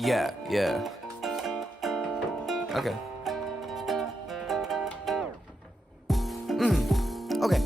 Yeah, yeah. Okay. Okay.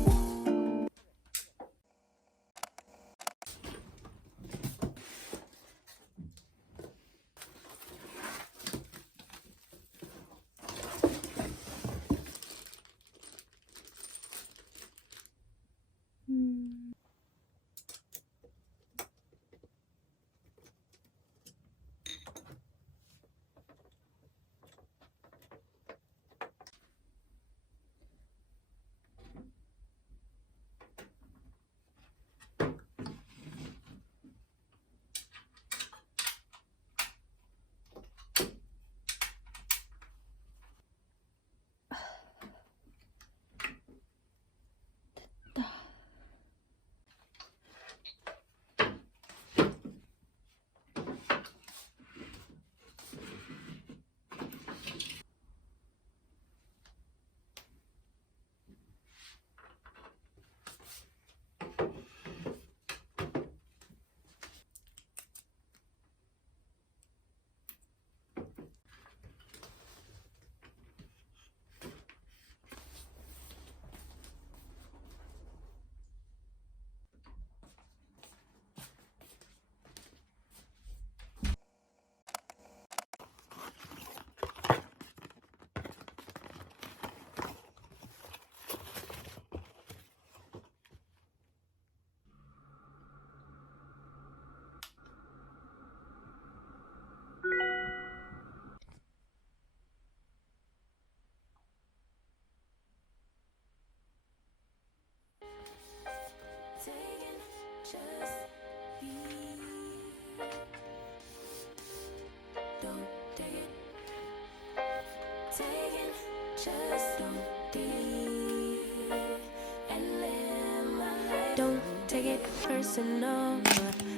Don't take it personal,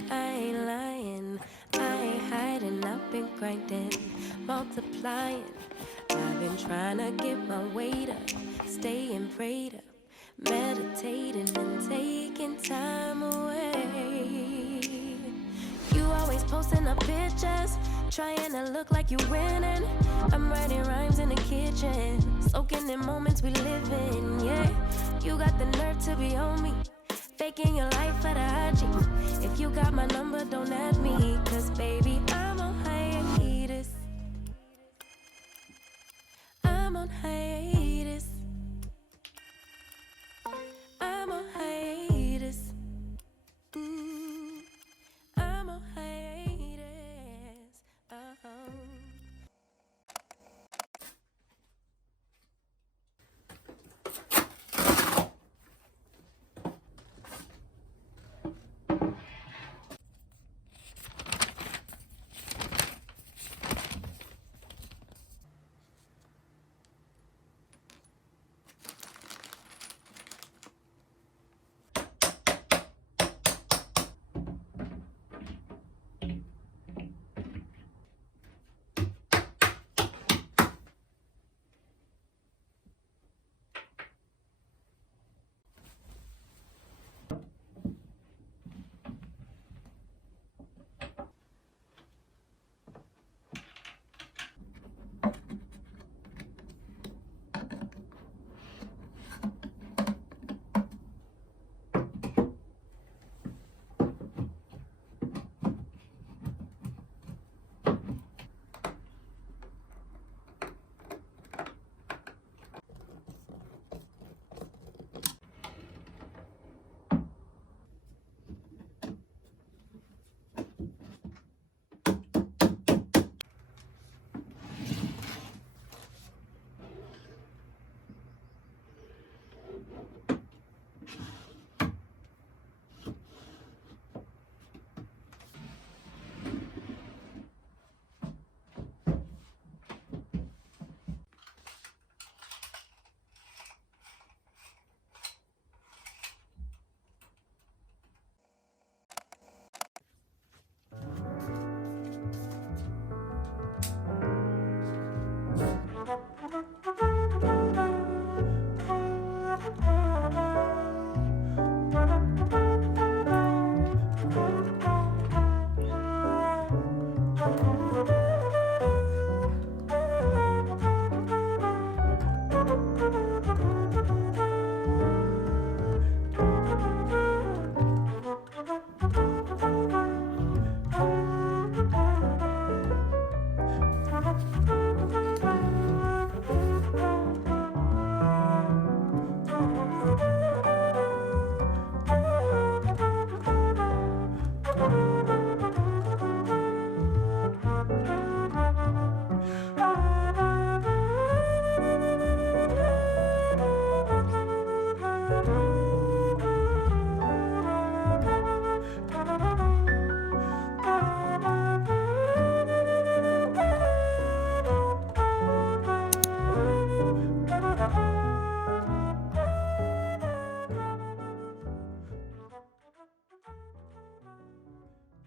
I ain't lying, I ain't hiding, I've been grinding, multiplying. I've been trying to get my weight up, staying prayed up, meditating and taking time away. You always posting up pictures, trying to look like you winning. I'm writing rhymes in the kitchen, soaking in moments we live in, yeah. You got the nerve to be on me, faking your life for the IG. If you got my number, don't add me, cause baby, I'm on hiatus. I'm on hiatus.